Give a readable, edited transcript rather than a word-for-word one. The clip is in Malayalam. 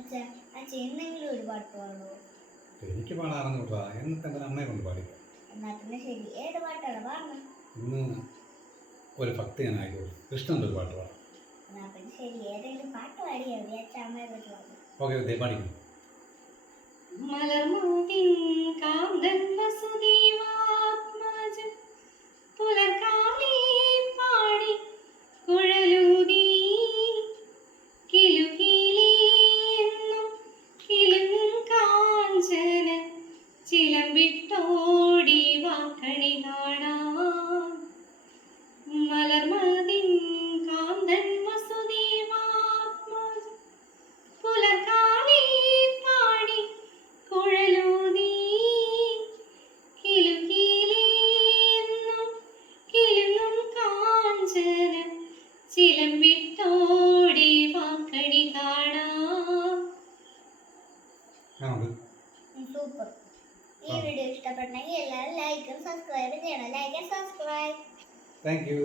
അച്ഛാ അച്ഛൻ എന്തെങ്കിലും ഒരു പാട്ട് പാടുമോ? എനിക്ക് പാടാറൊന്നുമില്ല. എന്നിട്ട് എൻ്റെ അമ്മയെ കൊണ്ട് പാടിക്കാം. എന്നാ പിന്നെ ശരി, ഏത് പാട്ടാണ് പാടുന്നത്? ഇന്ന് ഒരു ഭക്തിഗാനായിക്കോട്ടെ, കൃഷ്ണൻ്റെ ഒരു പാട്ട് പാടാം. എന്നാ പിന്നെ ശരി, ഏതെങ്കിലും പാട്ട് പാടിയാ മതി. അച്ഛൻ അമ്മയെ കൊണ്ട് പാടും. ഓക്കെ വിദ്യ, പാടിക്കും. മലർമൂവിൻ കാന്തൻ വസുദേവാത്മജൻ പുലർക്കാലേ പാടി കുഴലൂതി കിലുകിലെന്നും കിലുങ്ങും കാഞ്ചന ചിലമ്പിട്ടോടി വാക്കണി കാണാൻ. മലർമതിൻ കാന്തൻ വസുദേവാത്മജൻ പുലർക്കാലേ പാടി കുഴലൂതി കിലുകിലെന്നും കിലുങ്ങും കാഞ്ചന ചിലമ്പിട്ടോടി വാക്കണി കാണാം. സൂപ്പർ. ഈ വീഡിയോ ഇഷ്ടപ്പെട്ടെങ്കിൽ എല്ലാവരും ലൈക്കും സബ്സ്ക്രൈബും ചെയ്യണം. Like and subscribe. Thank you.